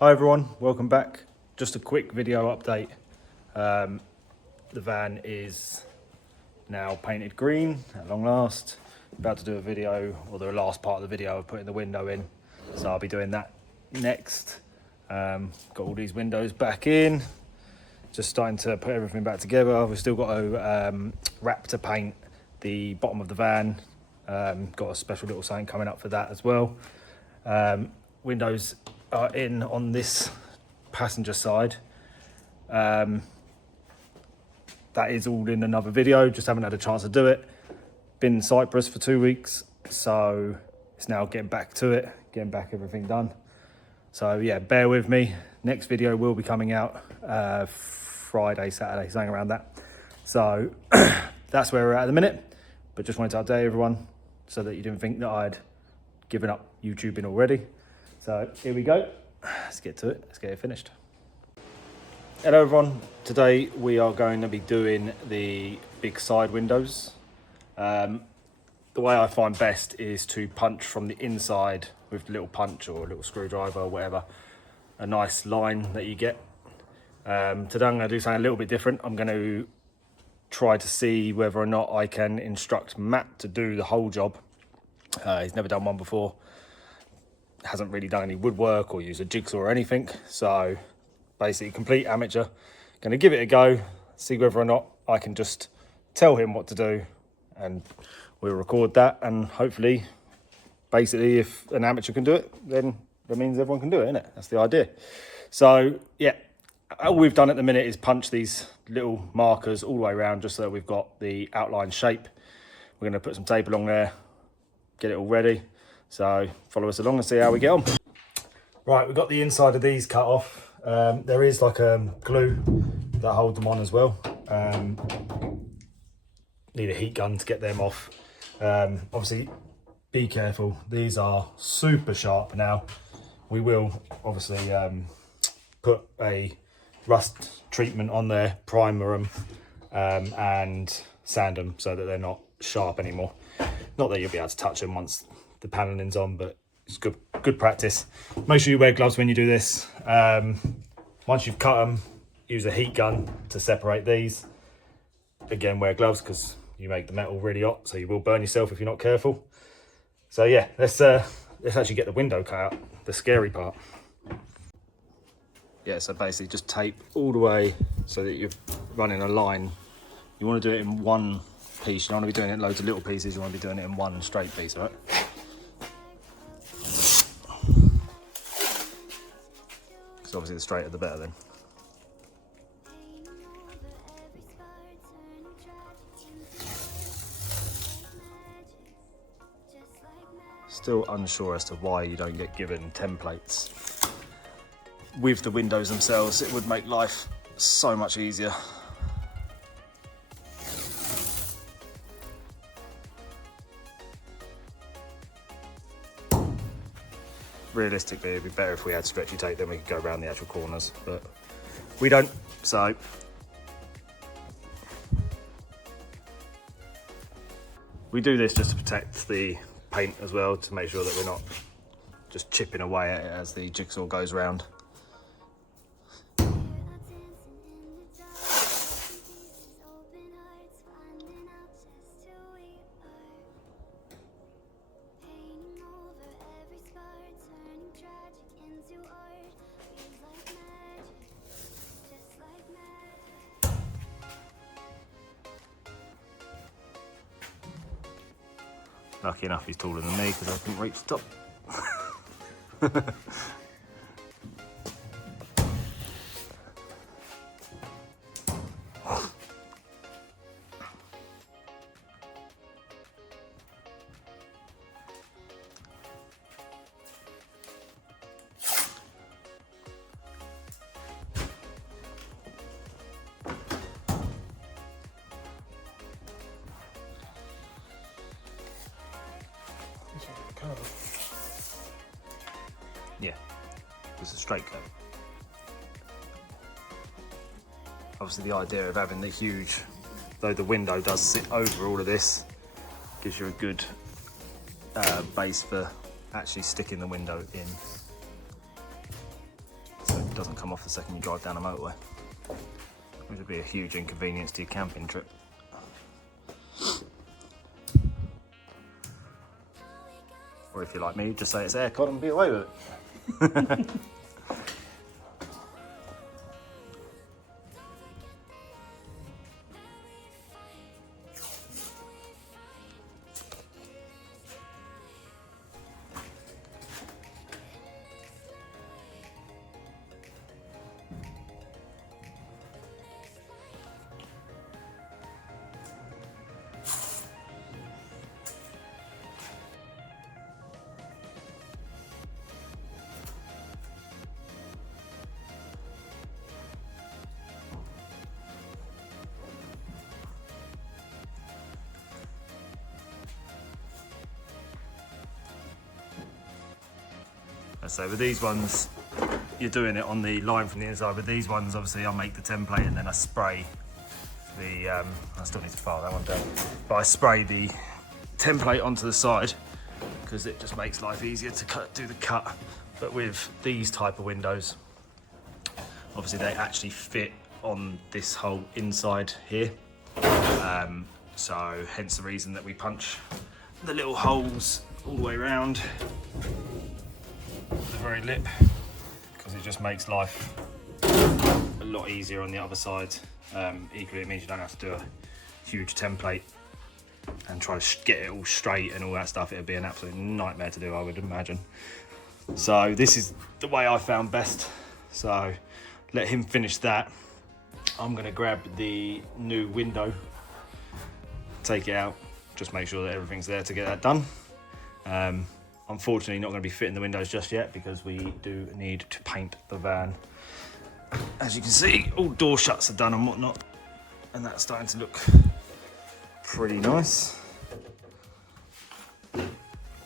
Hi everyone, welcome back. Just a quick video update. The van is now painted green at long last. About to do a video, or the last part of the video of putting the window in. So I'll be doing that next. Got all these windows back in. Just starting to put everything back together. We've still got to wrap to paint the bottom of the van. Got a special little sign coming up for that as well. Windows are in on this passenger side. That is all in another video, just haven't had a chance to do it. Been in Cyprus for 2 weeks, so it's now getting back to it, getting back everything done. So yeah, bear with me. Next video will be coming out Friday, Saturday, something around that. So that's where we're at the minute, but just wanted to update everyone so that you didn't think that I'd given up YouTubing already. So here we go, let's get to it, let's get it finished. Hello everyone, today we are going to be doing the big side windows. The way I find best is to punch from the inside with a little punch or a little screwdriver or whatever, a nice line that you get. Today I'm going to do something a little bit different. I'm going to try to see whether or not I can instruct Matt to do the whole job. He's never done one before. Hasn't really done any woodwork or used a jigsaw or anything, so basically complete amateur. Going to give it a go, see whether or not I can just tell him what to do, and we'll record that, and hopefully basically if an amateur can do it, then that means everyone can do it, innit? That's the idea. So yeah, all we've done at the minute is punch these little markers all the way around just so that we've got the outline shape. We're going to put some tape along there, get it all ready. So follow us along and see how we get on. Right, we've got the inside of these cut off. There is like glue that hold them on as well. Need a heat gun to get them off. Obviously, be careful. These are super sharp now. We will obviously put a rust treatment on there, primer them, and sand them so that they're not sharp anymore. Not that you'll be able to touch them once the panelling's on, but it's good practice. Make sure you wear gloves when you do this. Once you've cut them, use a heat gun to separate these. Again, wear gloves because you make the metal really hot, so you will burn yourself if you're not careful. So yeah, let's actually get the window cut out, the scary part. Yeah, so basically just tape all the way so that you're running a line. You want to do it in one piece. You don't want to be doing it in loads of little pieces. You want to be doing it in one straight piece, right? Because obviously the straighter the better then. Still unsure as to why you don't get given templates with the windows themselves. It would make life so much easier. Realistically, it'd be better if we had stretchy tape, then we could go around the actual corners, but we don't, so. We do this just to protect the paint as well, to make sure that we're not just chipping away at it as the jigsaw goes round. Lucky enough he's taller than me because I couldn't reach the top. Yeah, it's a straight cut. Obviously the idea of having the huge, though the window does sit over all of this, gives you a good base for actually sticking the window in. doesn't come off the second you drive down a motorway, which would be a huge inconvenience to your camping trip. Or if you're like me, just say it's aircon and be away with it. So with these ones, you're doing it on the line from the inside. With these ones, obviously, I make the template and then I spray the, I still need to file that one down, but I spray the template onto the side because it just makes life easier to do the cut. But with these type of windows, obviously they actually fit on this whole inside here. So hence the reason that we punch the little holes all the way around the very lip, because it just makes life a lot easier on the other side. Equally, it means you don't have to do a huge template and try to get it all straight and all that stuff. It'd be an absolute nightmare to do, I would imagine. So this is the way I found best. So let him finish that. I'm gonna grab the new window, take it out, just make sure that everything's there to get that done. Unfortunately, not going to be fitting the windows just yet because we do need to paint the van. As you can see, all door shuts are done and whatnot, and that's starting to look pretty nice.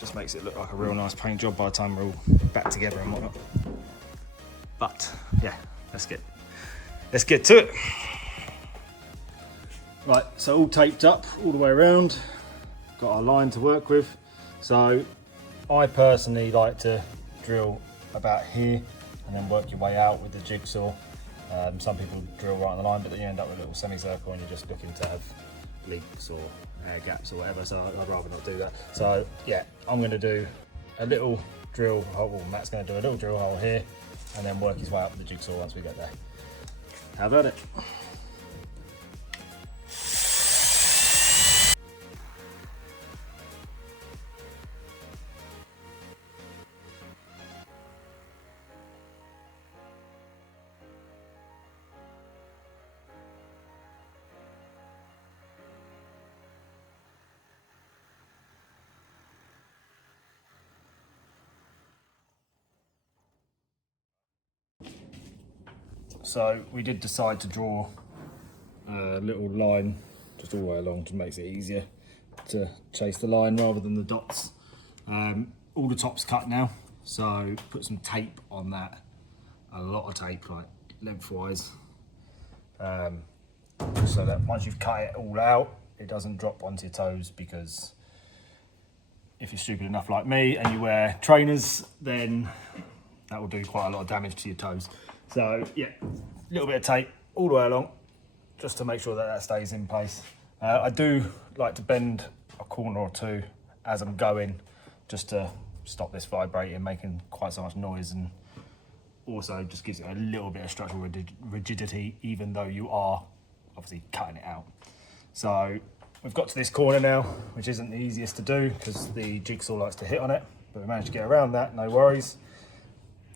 Just makes it look like a real nice paint job by the time we're all back together and whatnot. But yeah, let's get to it. Right, so all taped up all the way around. Got our line to work with. So I personally like to drill about here and then work your way out with the jigsaw. Some people drill right on the line, but then you end up with a little semicircle and you're just looking to have leaks or air gaps or whatever, so I'd rather not do that. So yeah, I'm going to do a little drill hole, well, Matt's going to do a little drill hole here and then work his way up with the jigsaw once we get there. How about it? So we did decide to draw a little line just all the way along to make it easier to chase the line rather than the dots. All the top's cut now, so put some tape on that, a lot of tape, like lengthwise, so that once you've cut it all out, it doesn't drop onto your toes, because if you're stupid enough like me and you wear trainers, then that will do quite a lot of damage to your toes. So yeah, a little bit of tape all the way along, just to make sure that that stays in place. I do like to bend a corner or two as I'm going, just to stop this vibrating, making quite so much noise, and also just gives it a little bit of structural rigidity, even though you are obviously cutting it out. So we've got to this corner now, which isn't the easiest to do because the jigsaw likes to hit on it, but we managed to get around that, no worries.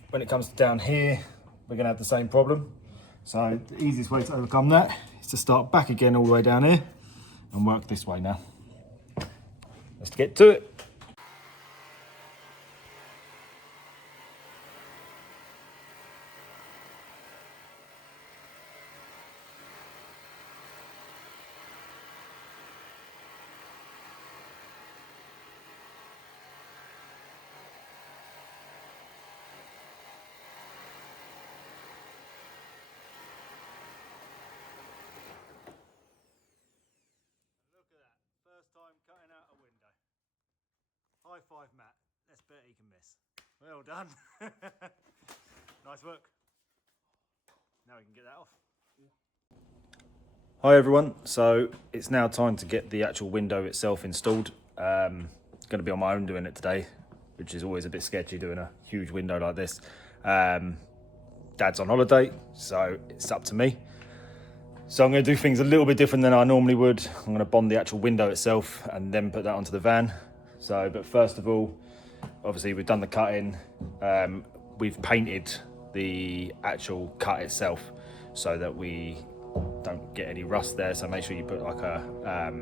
When it comes down here, we're going to have the same problem. So the easiest way to overcome that is to start back again all the way down here and work this way now. Let's get to it. First time cutting out a window. High five, Matt. Let's bet he can miss. Well done. Nice work. Now we can get that off. Hi everyone, so it's now time to get the actual window itself installed. Going to be on my own doing it today, which is always a bit sketchy doing a huge window like this. Dad's on holiday, so it's up to me. So I'm going to do things a little bit different than I normally would. I'm going to bond the actual window itself and then put that onto the van. But first of all, obviously we've done the cutting. We've painted the actual cut itself so that we don't get any rust there. So make sure you put like a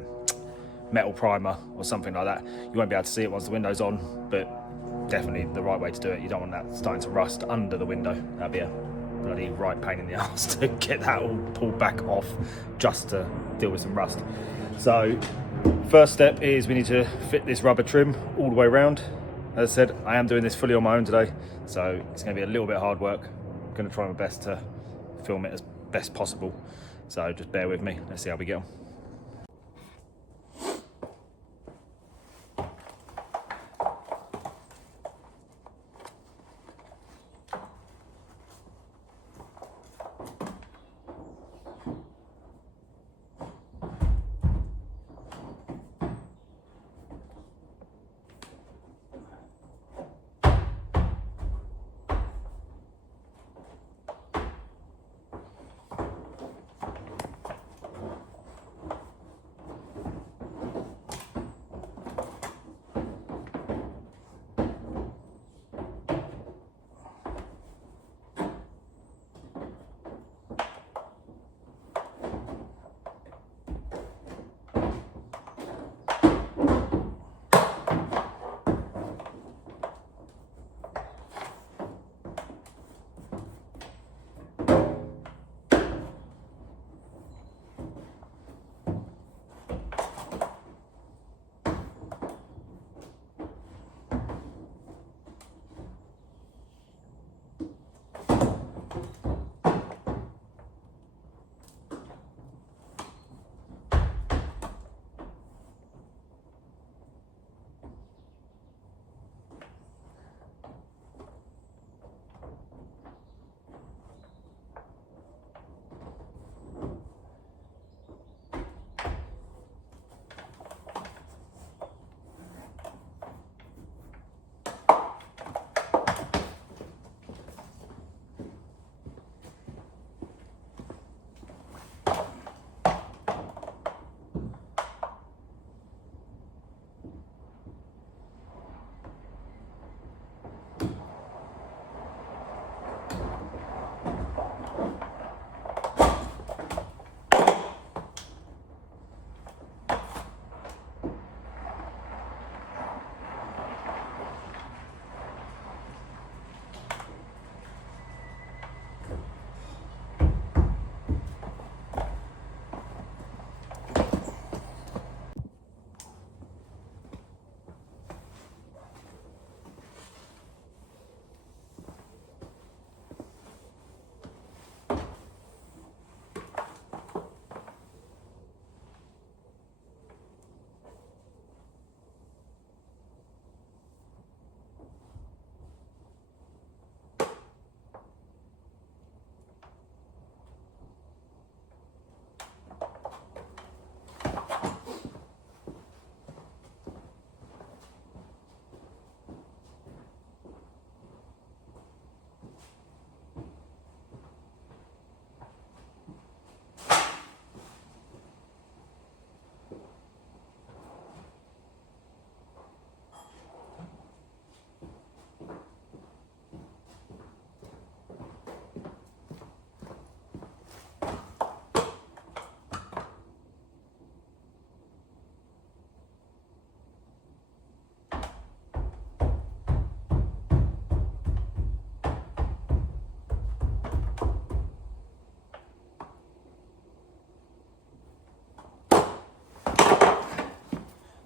metal primer or something like that. You won't be able to see it once the window's on, but definitely the right way to do it. You don't want that starting to rust under the window. That'd be a bloody right pain in the arse to get that all pulled back off just to deal with some rust. So first step is we need to fit this rubber trim all the way around. As I said, I am doing this fully on my own today, so it's going to be a little bit of hard work. I'm going to try my best to film it as best possible, so just bear with me. Let's see how we get on.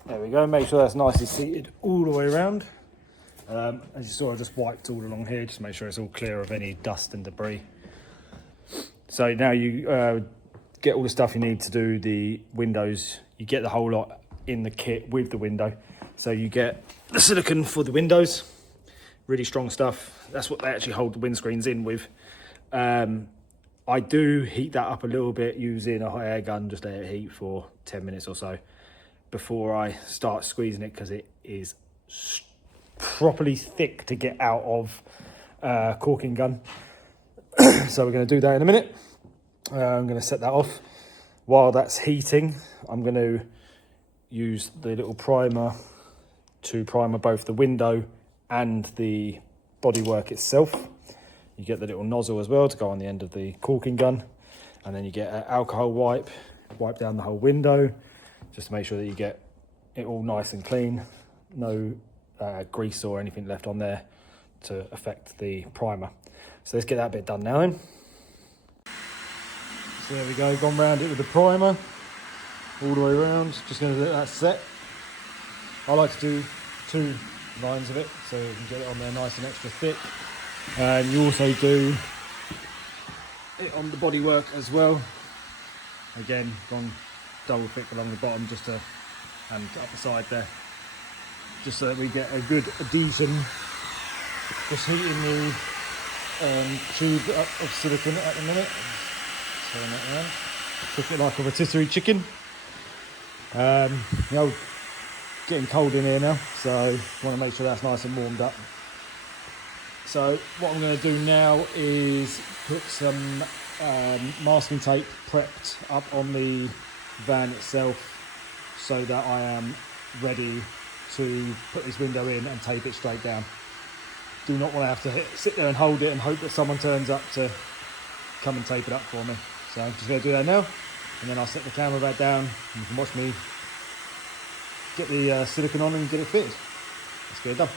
There we go, make sure that's nicely seated all the way around. As you saw, I just wiped all along here, just make sure it's all clear of any dust and debris. So now you get all the stuff you need to do the windows. You get the whole lot in the kit with the window. So you get the silicone for the windows, really strong stuff. That's what they actually hold the windscreens in with. I do heat that up a little bit using a hot air gun, just let it heat for 10 minutes or so before I start squeezing it, because it is properly thick to get out of corking gun. So we're going to do that in a minute. I'm going to set that off. While that's heating, I'm going to use the little primer to primer both the window and the bodywork itself. You get the little nozzle as well to go on the end of the corking gun, and then you get an alcohol wipe down the whole window, just to make sure that you get it all nice and clean, no grease or anything left on there to affect the primer. So let's get that bit done now then. So there we go, gone round it with the primer all the way around. Just going to let that set. I like to do 2 lines of it so you can get it on there nice and extra thick. And you also do it on the bodywork as well. Again, gone double thick along the bottom just to, and up the side there, just so that we get a good adhesion. Just heating the tube up of silicone at the minute. Turn that around. Cook it like a rotisserie chicken. You know, getting cold in here now, so want to make sure that's nice and warmed up. So what I'm going to do now is put some masking tape prepped up on the van itself, so that I am ready to put this window in and tape it straight down. Do not want to have to sit there and hold it and hope that someone turns up to come and tape it up for me. So I'm just going to do that now, and then I'll set the camera back down and you can watch me get the silicone on and get it fitted. Let's get it done.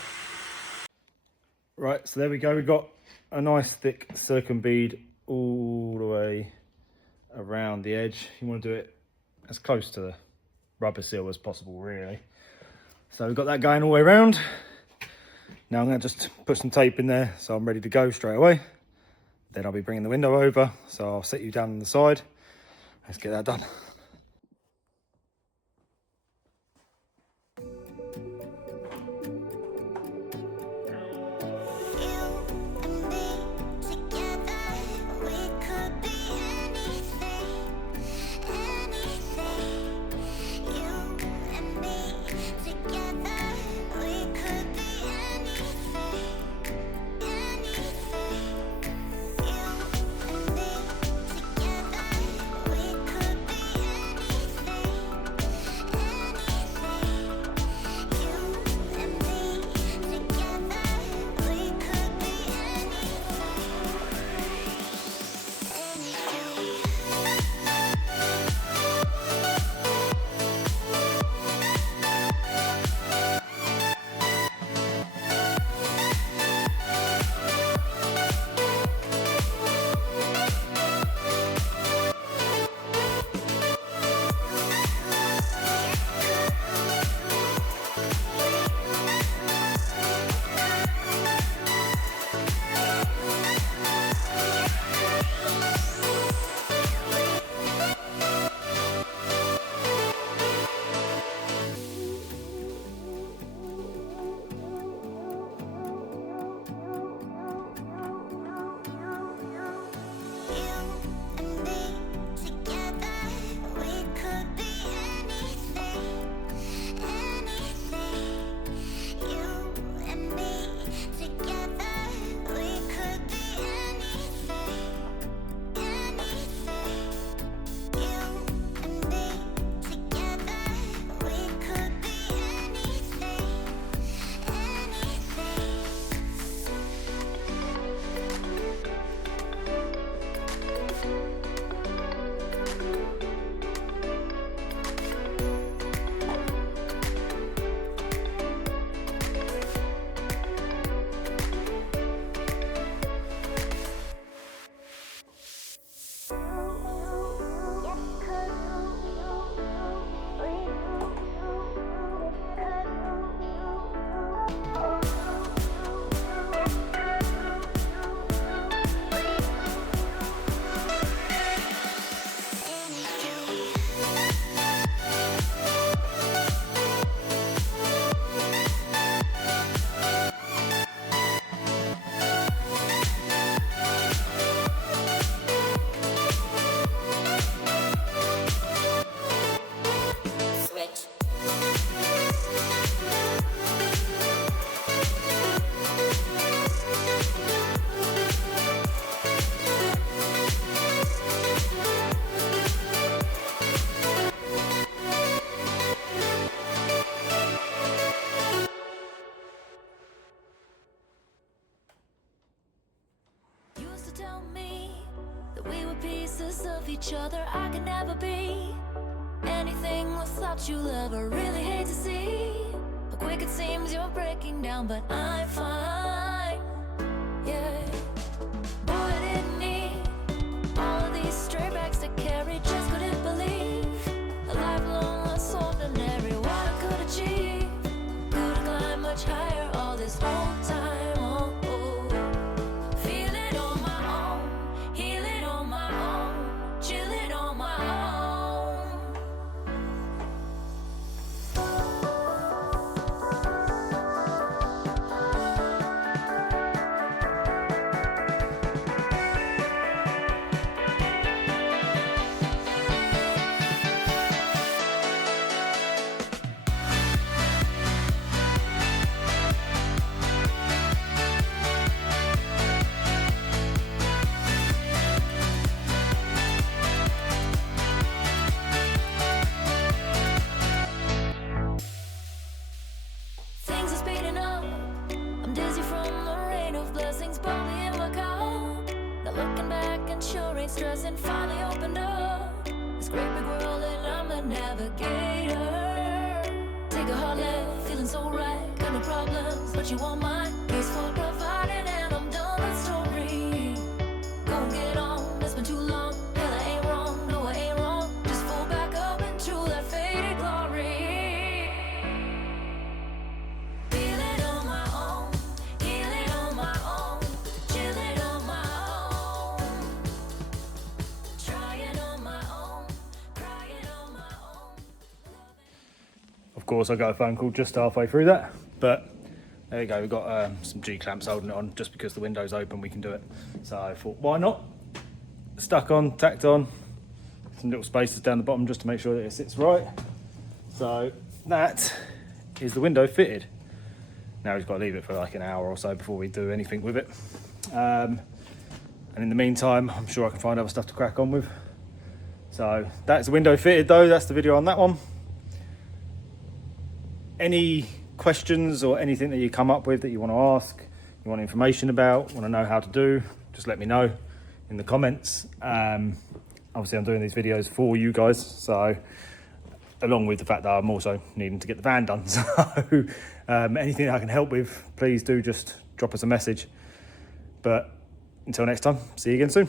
Right, so there we go. We've got a nice thick silicone bead all the way around the edge. You want to do it as close to the rubber seal as possible, really. So we've got that going all the way around. Now I'm going to just put some tape in there so I'm ready to go straight away. Then I'll be bringing the window over, so I'll set you down on the side. Let's get that done. tell me that we were pieces of each other. I could never be anything without you, love. I really hate to see how quick it seems you're breaking down, but I'm fine. Yeah. Boy, I didn't need all of these stray bags to carry. Just couldn't believe a lifelong was ordinary. What I could achieve, could climb much higher all this whole time. Oh, oh. Feel it on my own, heal it on my own, chill it on my own. Things are speeding up. I'm dizzy from the rain of blessings, bubbly in my cup. Now looking back and sure ain't stressing. Finally opened up this great big world and I'm the navigator. Take a hard left, feeling so right. Got no problems, but you want mine. Case for providing and I'm done with story. Go and get on, it's been too long. Hell, I ain't wrong, no I ain't wrong. Just fall back up into that faded glory. Feel it on my own, heal it on my own, chill it on my own. Trying on my own, crying on my own. Of course, I got a phone call just halfway through that, but there you go. We've got some G clamps holding it on. Just because the window's open, we can do it. So I thought, why not? Stuck on, tacked on, some little spaces down the bottom just to make sure that it sits right. So that is the window fitted. Now we've got to leave it for like an hour or so before we do anything with it. And in the meantime, I'm sure I can find other stuff to crack on with. So that's the window fitted though. That's the video on that one. Any questions or anything that you come up with that you want to ask, you want information about, want to know how to do, just let me know in the comments. Obviously I'm doing these videos for you guys, so along with the fact that I'm also needing to get the van done. So anything I can help with, please do just drop us a message. But until next time, see you again soon.